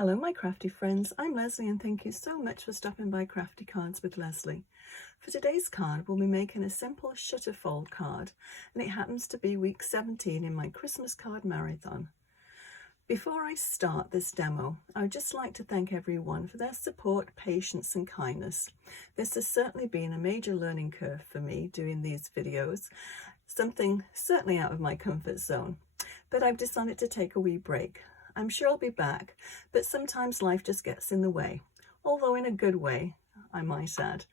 Hello my crafty friends, I'm Lesley and thank you so much for stopping by Crafty Cards with Lesley. For today's card we'll be making a simple shutter fold card and it happens to be week 17 in my Christmas card marathon. Before I start this demo, I would just like to thank everyone for their support, patience and kindness. This has certainly been a major learning curve for me doing these videos, something certainly out of my comfort zone, but I've decided to take a wee break. I'm sure I'll be back, but sometimes life just gets in the way, although in a good way, I might add.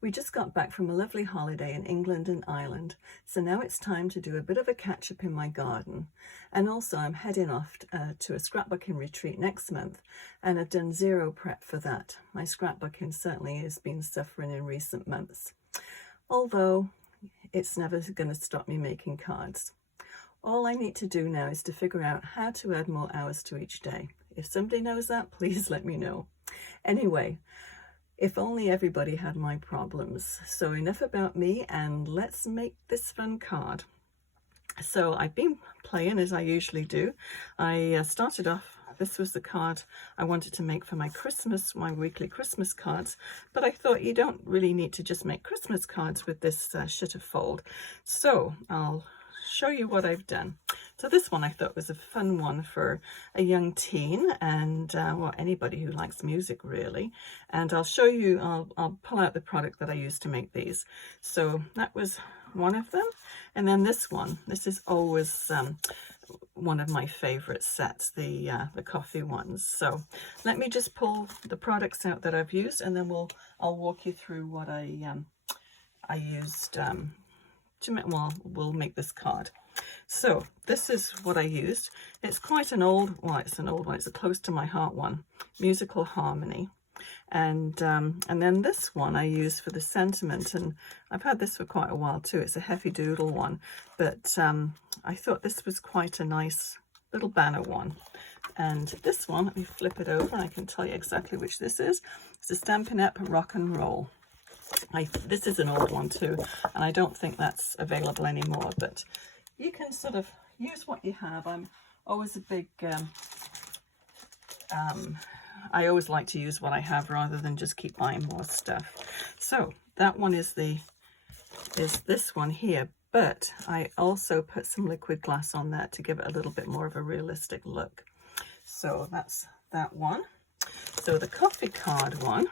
We just got back from a lovely holiday in England and Ireland, so now it's time to do a bit of a catch-up in my garden. And also I'm heading off to a scrapbooking retreat next month, and I've done zero prep for that. My scrapbooking certainly has been suffering in recent months, although it's never going to stop me making cards. All I need to do now is to figure out how to add more hours to each day. If somebody knows that, please let me know. Anyway, if only everybody had my problems. So enough about me and let's make this fun card. So I've been playing as I usually do. I started off, this was the card I wanted to make for my weekly Christmas cards, but I thought you don't really need to just make Christmas cards with this shutter fold. So I'll show you what I've done. So this one I thought was a fun one for a young teen and well, anybody who likes music really. And I'll show you, I'll pull out the product that I used to make these. So that was one of them. And then this one, this is always one of my favorite sets, the coffee ones. So let me just pull the products out that I've used and then I'll walk you through what I used we'll make this card. So this is what I used. It's quite an old, well, it's an old one, it's a close to my heart one, Musical Harmony. And then this one I use for the sentiment, and I've had this for quite a while too. It's a heavy doodle one, but I thought this was quite a nice little banner one. And this one, let me flip it over and I can tell you exactly which this is. It's a Stampin' Up Rock and Roll. This is an old one too, and I don't think that's available anymore, but you can sort of use what you have. I'm always a big, I always like to use what I have rather than just keep buying more stuff. So that one is this one here, but I also put some liquid glass on that to give it a little bit more of a realistic look. So that's that one. So the coffee card one,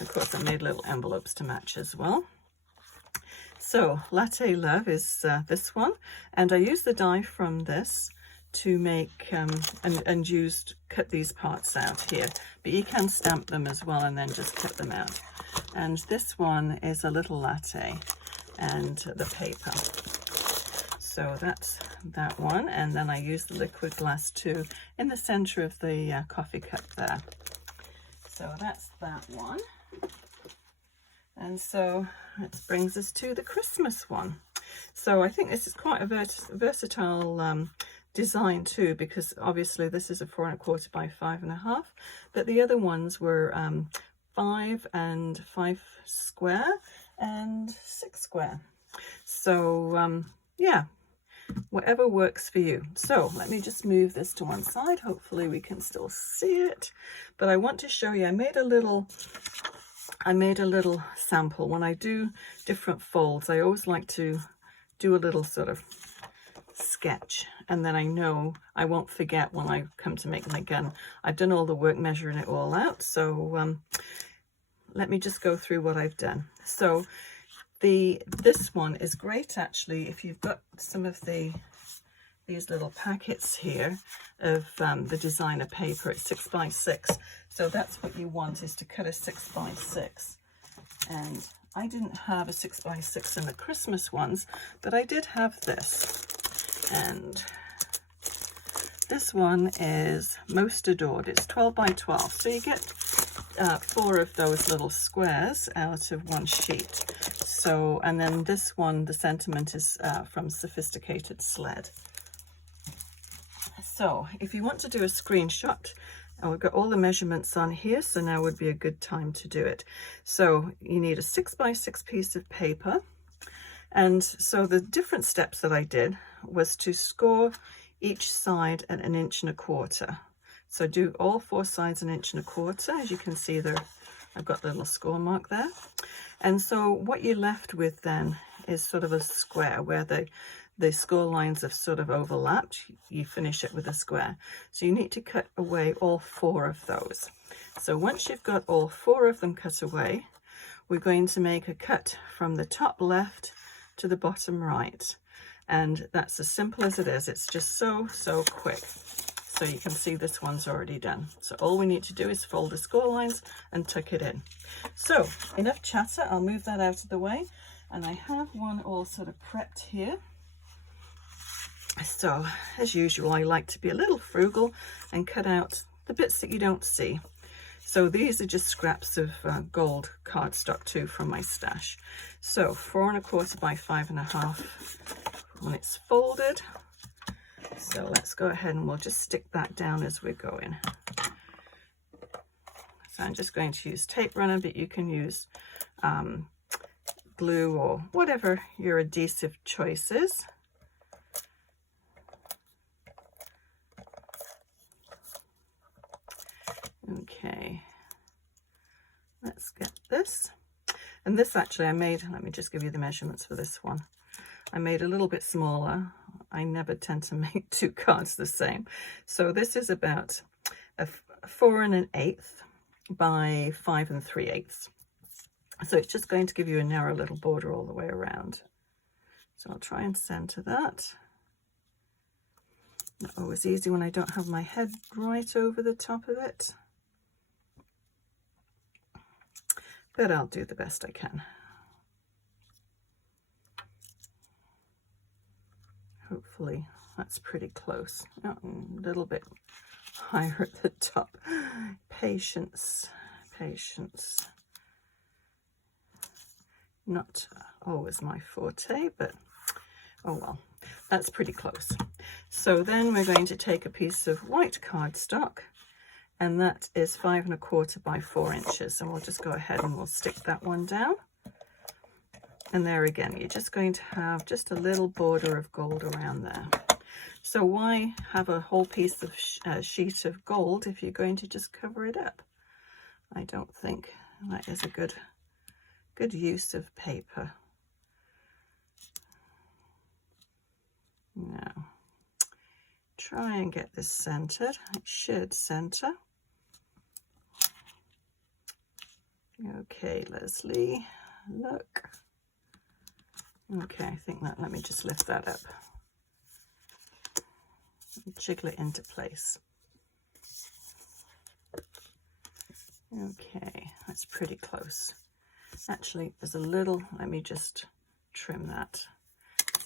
of course, I made little envelopes to match as well. So Latte Love is this one, and I used the die from this to make and cut these parts out here, but you can stamp them as well and then just cut them out. And this one is a little latte and the paper. So that's that one, and then I used the liquid glass too in the center of the coffee cup there. So that's that one. And so it brings us to the Christmas one. So I think this is quite a versatile design too, because obviously this is a 4 1/4 by 5 1/2, but the other ones were 5 and 5 square and 6 square. So yeah, whatever works for you. So let me just move this to one side. Hopefully we can still see it, but I want to show you, I made a little sample. When I do different folds, I always like to do a little sort of sketch, and then I know I won't forget when I come to make my gun. I've done all the work measuring it all out, so let me just go through what I've done. So this one is great actually if you've got some of these little packets here of the designer paper. It's 6 by 6, so that's what you want, is to cut a 6 by 6. And I didn't have a 6 by 6 in the Christmas ones, but I did have this, and this one is Most Adored. It's 12 by 12, so you get 4 of those little squares out of one sheet. So, and then this one, the sentiment is from Sophisticated Sled. So if you want to do a screenshot, I've got all the measurements on here, so now would be a good time to do it. So you need a 6 by 6 piece of paper. And so the different steps that I did was to score each side at 1 1/4 inches. So do all 4 sides 1.25 inches. As you can see there, I've got the little score mark there. And so what you're left with then is sort of a square where the score lines have sort of overlapped. You finish it with a square. So you need to cut away all 4 of those. So once you've got all 4 of them cut away, we're going to make a cut from the top left to the bottom right. And that's as simple as it is. It's just so quick. So you can see this one's already done. So all we need to do is fold the score lines and tuck it in. So enough chatter, I'll move that out of the way. And I have one all sort of prepped here. So as usual, I like to be a little frugal and cut out the bits that you don't see. So these are just scraps of gold cardstock too from my stash. So 4 1/4 by 5 1/2 when it's folded. So let's go ahead and we'll just stick that down as we're going. So I'm just going to use tape runner, but you can use glue or whatever your adhesive choice is. Okay, let's get this. And this actually I made, let me just give you the measurements for this one. I made a little bit smaller. I never tend to make 2 cards the same. So this is about a 4 1/8 by 5 3/8. So it's just going to give you a narrow little border all the way around. So I'll try and center that. Not always easy when I don't have my head right over the top of it. But I'll do the best I can. Hopefully that's pretty close. Oh, a little bit higher at the top. Patience, patience. Not always my forte, but oh well, that's pretty close. So then we're going to take a piece of white cardstock, and that is 5 1/4 by 4 inches. And we'll just go ahead and we'll stick that one down. And there again, you're just going to have just a little border of gold around there. So why have a whole piece of sheet of gold if you're going to just cover it up? I don't think that is a good use of paper. Now, try and get this centered. It should center. Okay, Lesley, look. Okay, I think that, let me just lift that up. Jiggle it into place. Okay, that's pretty close. Actually, there's a little, let me just trim that.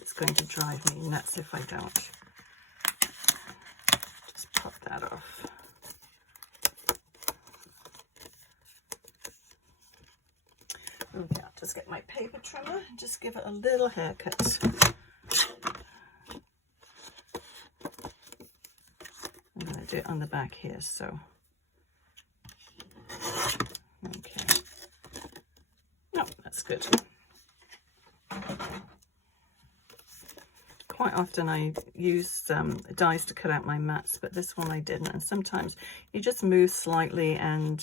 It's going to drive me nuts if I don't. Just pop that off. Okay, I'll just get my paper trimmer and just give it a little haircut. I'm going to do it on the back here, so. Okay. No, that's good. Quite often I use dies to cut out my mats, but this one I didn't. And sometimes you just move slightly and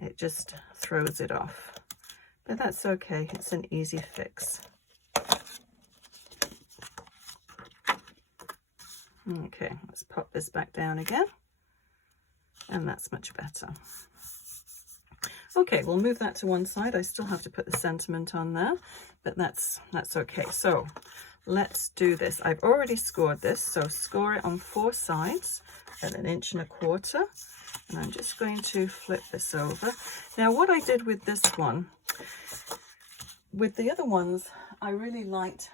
it just throws it off. But that's okay, it's an easy fix. Okay, let's pop this back down again. And that's much better. Okay, we'll move that to one side. I still have to put the sentiment on there, but that's okay. So let's do this. I've already scored this, so score it on 4 sides at 1 1/4 inches. And I'm just going to flip this over. Now, what I did with this one, with the other ones, I really liked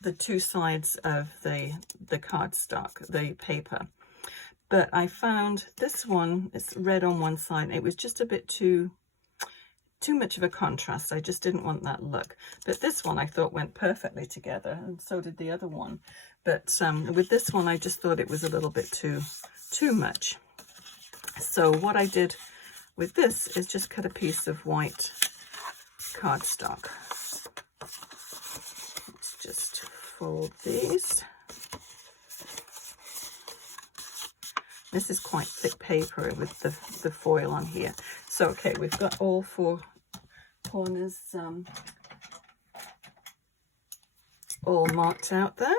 the 2 sides of the cardstock, the paper. But I found this one, it's red on one side. It was just a bit too much of a contrast. I just didn't want that look. But this one I thought went perfectly together, and so did the other one. But with this one, I just thought it was a little bit too much. So what I did with this is just cut a piece of white cardstock. Let's just fold these. This is quite thick paper with the foil on here. So, okay, we've got all 4 corners all marked out there.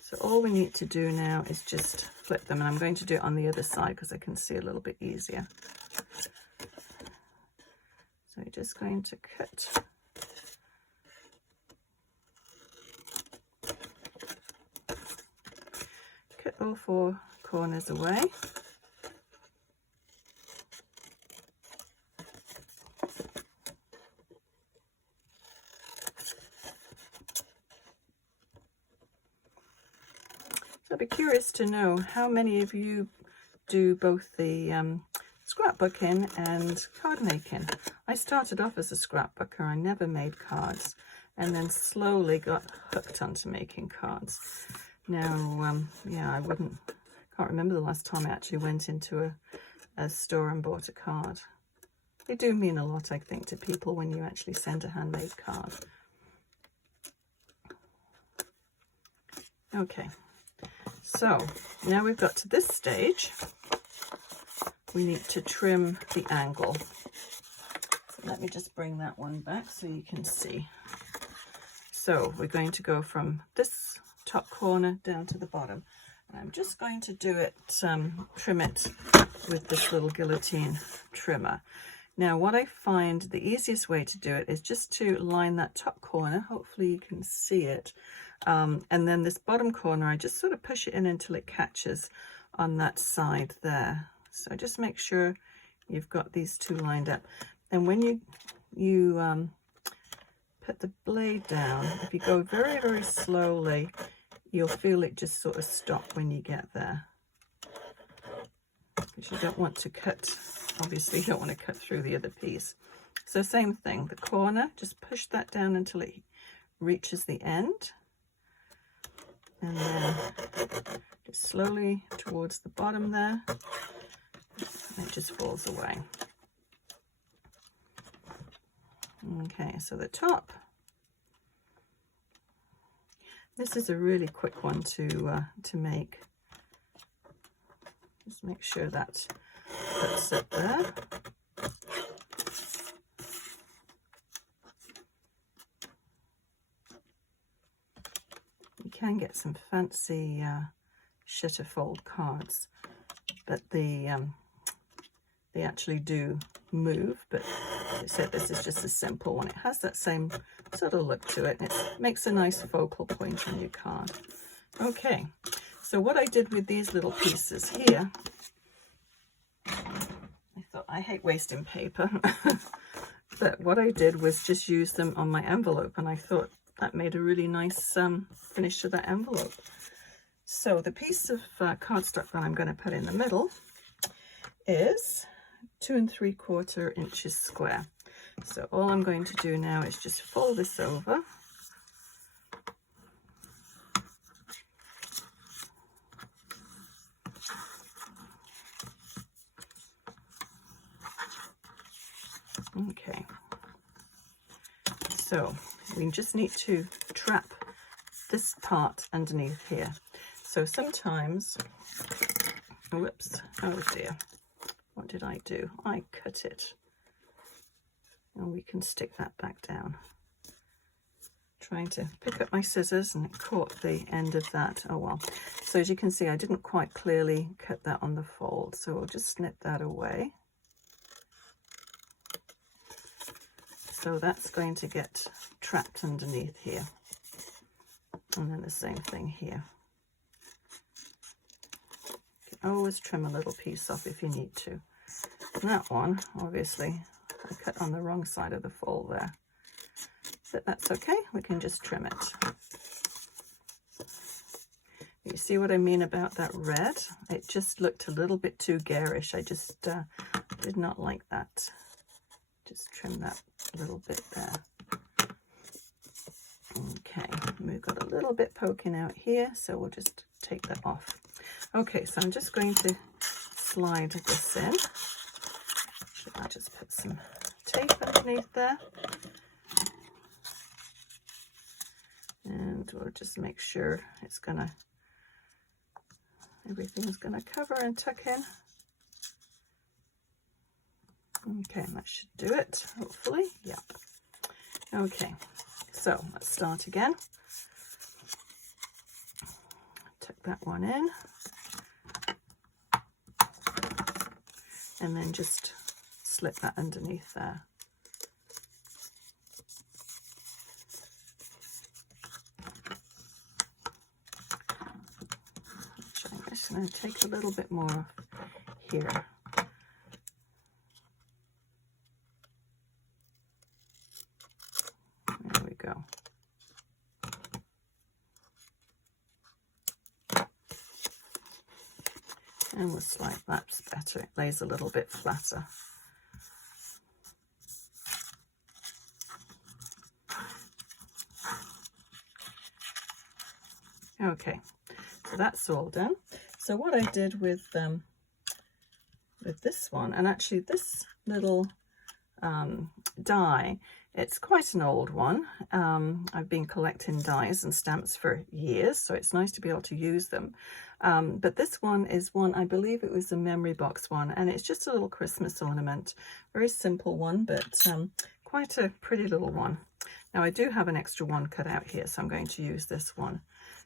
So all we need to do now is just flip them, and I'm going to do it on the other side because I can see a little bit easier. So you're just going to cut all 4 corners away. So I'd be curious to know how many of you do both the scrapbooking and card making. I started off as a scrapbooker. I never made cards, and then slowly got hooked onto making cards. Now, yeah, I can't remember the last time I actually went into a store and bought a card. They do mean a lot, I think, to people when you actually send a handmade card. Okay, so now we've got to this stage. We need to trim the angle. Let me just bring that one back so you can see. So we're going to go from this top corner down to the bottom, and I'm just going to do it, trim it with this little guillotine trimmer. Now what I find the easiest way to do it is just to line that top corner, hopefully you can see it, and then this bottom corner I just sort of push it in until it catches on that side there. So just make sure you've got these 2 lined up, and when you put the blade down, if you go very, very slowly, you'll feel it just sort of stop when you get there, because you don't want to cut, obviously you don't want to cut through the other piece. So same thing, the corner, just push that down until it reaches the end, and then just slowly towards the bottom there, and it just falls away. Okay, so the top. This is a really quick one to make. Just make sure that puts it there. You can get some fancy shutter fold cards, but they actually do move, but as I said, this is just a simple one. It has that same sort of look to it, and it makes a nice focal point on your card. Okay, so what I did with these little pieces here, I thought, I hate wasting paper, but what I did was just use them on my envelope, and I thought that made a really nice finish to that envelope. So the piece of cardstock that I'm going to put in the middle is 2 3/4 inches square. So all I'm going to do now is just fold this over. Okay, so we just need to trap this part underneath here. So sometimes, whoops, oh dear, what did I do? I cut it. And we can stick that back down. Trying to pick up my scissors and it caught the end of that. Oh well. So as you can see, I didn't quite clearly cut that on the fold, so we'll just snip that away. So that's going to get trapped underneath here. And then the same thing here. You can always trim a little piece off if you need to. And that one, obviously, I cut on the wrong side of the fold there. But that's okay, we can just trim it. You see what I mean about that red? It just looked a little bit too garish. I just did not like that. Just trim that a little bit there. Okay, we've got a little bit poking out here, so we'll just take that off. Okay, so I'm just going to slide this in. I'll just put some tape underneath there. And we'll just make sure it's gonna everything's going to cover and tuck in. Okay, that should do it, hopefully. Yeah. Okay, so let's start again. Tuck that one in. And then just slip that underneath there. I'm just going to take a little bit more here. There we go. And we'll slide, that's better. It lays a little bit flatter. Okay, so that's all done. So what I did with this one, and actually this little die, it's quite an old one. I've been collecting dies and stamps for years, so it's nice to be able to use them. But this one is one, I believe it was a memory box one, and it's just a little Christmas ornament. Very simple one, but quite a pretty little one. Now I do have an extra one cut out here, so I'm going to use this one.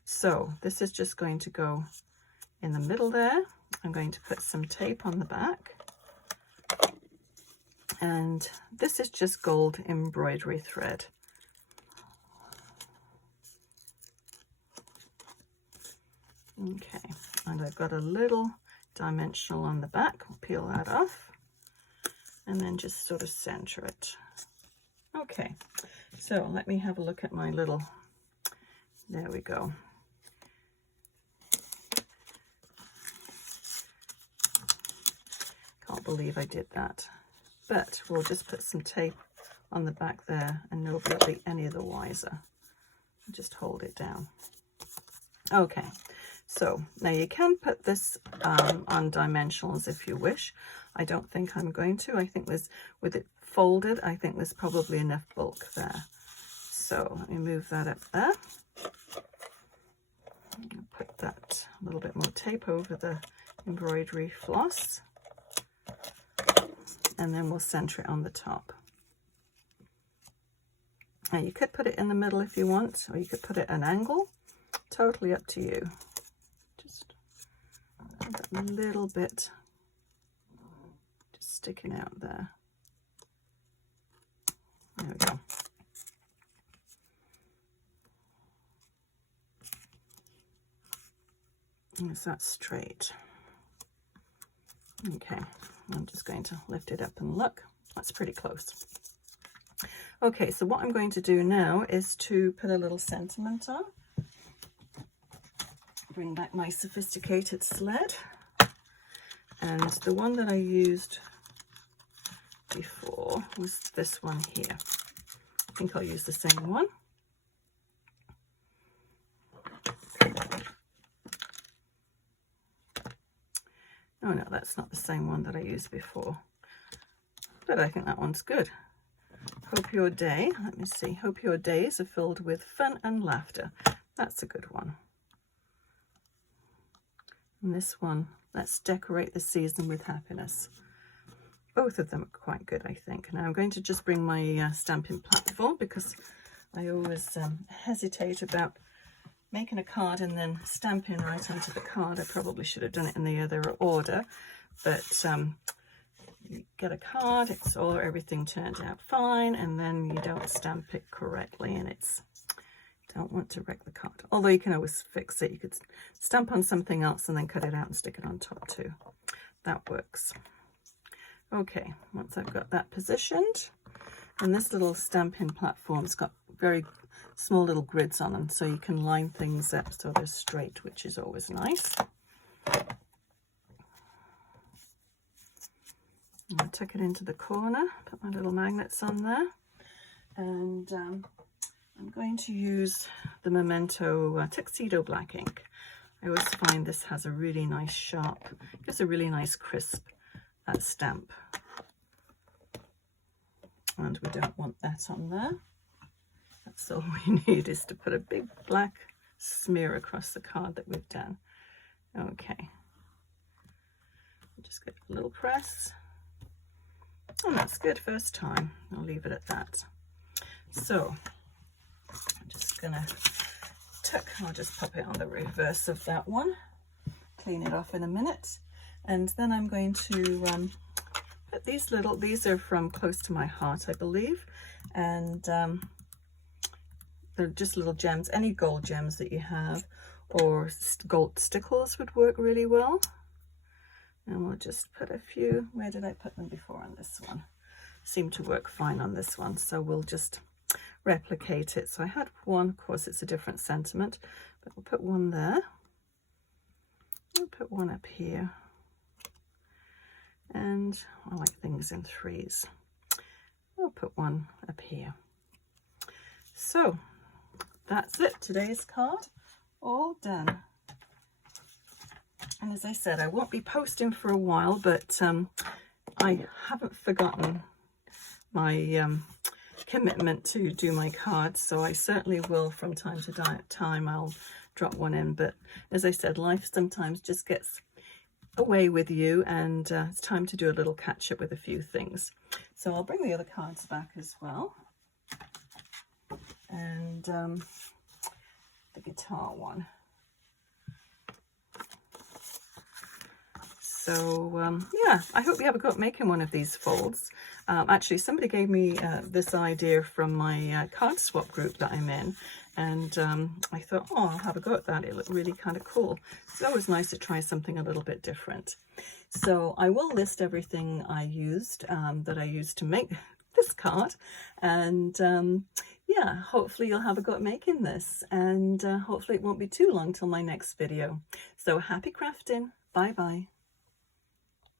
So this is just going to go in the middle there. I'm going to put some tape on the back. And this is just gold embroidery thread. Okay, and I've got a little dimensional on the back. I'll peel that off and then just sort of center it. Okay, so let me have a look at my little, there we go. Can't believe I did that. But we'll just put some tape on the back there and nobody will be any the wiser. Just hold it down. Okay, so now you can put this on dimensionals if you wish. I don't think I'm going to. I think there's, with it folded, I think there's probably enough bulk there. So let me move that up there. Put that a little bit more tape over the embroidery floss. And then we'll center it on the top. Now you could put it in the middle if you want, or you could put it at an angle. Totally up to you. Just a little bit just sticking out there. There we go. Is that straight? Okay, I'm just going to lift it up and look. That's pretty close. Okay, so what I'm going to do now is to put a little sentiment on. Bring back my sophisticated sled. And the one that I used before was this one here. I think I'll use the same one. Oh no, that's not the same one that I used before. But I think that one's good. Hope your day, let me see, hope your days are filled with fun and laughter. That's a good one. And this one, let's decorate the season with happiness. Both of them are quite good, I think. Now I'm going to just bring my stamping platform because I always hesitate about making a card and then stamping right onto the card. I probably should have done it in the other order, but you get a card, it's all, everything turned out fine, and then you don't stamp it correctly and it's, don't want to wreck the card. Although you can always fix it. You could stamp on something else and then cut it out and stick it on top too. That works. Okay, once I've got that positioned, and this little stamping platform's got very small little grids on them, so you can line things up so they're straight, which is always nice. I'll tuck it into the corner, put my little magnets on there, and I'm going to use the Memento Tuxedo black ink. I always find this has a really nice sharp, gives a really nice crisp stamp, and we don't want that on there. That's all we need, is to put a big black smear across the card that we've done. Okay. Just give it a little press. And that's good first time. I'll leave it at that. So I'm just gonna I'll just pop it on the reverse of that one, clean it off in a minute, and then I'm going to put these are from Close to My Heart, I believe, and they're just little gems. Any gold gems that you have, or gold stickles would work really well. And we'll just put a few. Where did I put them before on this one? Seemed to work fine on this one, so we'll just replicate it. So I had one, of course it's a different sentiment, but we'll put one there. We'll put one up here. And I like things in threes. We'll put one up here. So that's it, today's card, all done. And as I said, I won't be posting for a while, but I haven't forgotten my commitment to do my cards, so I certainly will from time to time. I'll drop one in, but as I said, life sometimes just gets away with you, and it's time to do a little catch up with a few things. So I'll bring the other cards back as well, and the guitar one. So yeah, I hope you have a go at making one of these folds. Actually, somebody gave me this idea from my card swap group that I'm in, and I thought, oh, I'll have a go at that. It looked really kind of cool. It's always nice to try something a little bit different. So I will list everything I used, that I used to make this card, and yeah, hopefully you'll have a go at making this, and hopefully it won't be too long till my next video. So happy crafting. Bye bye.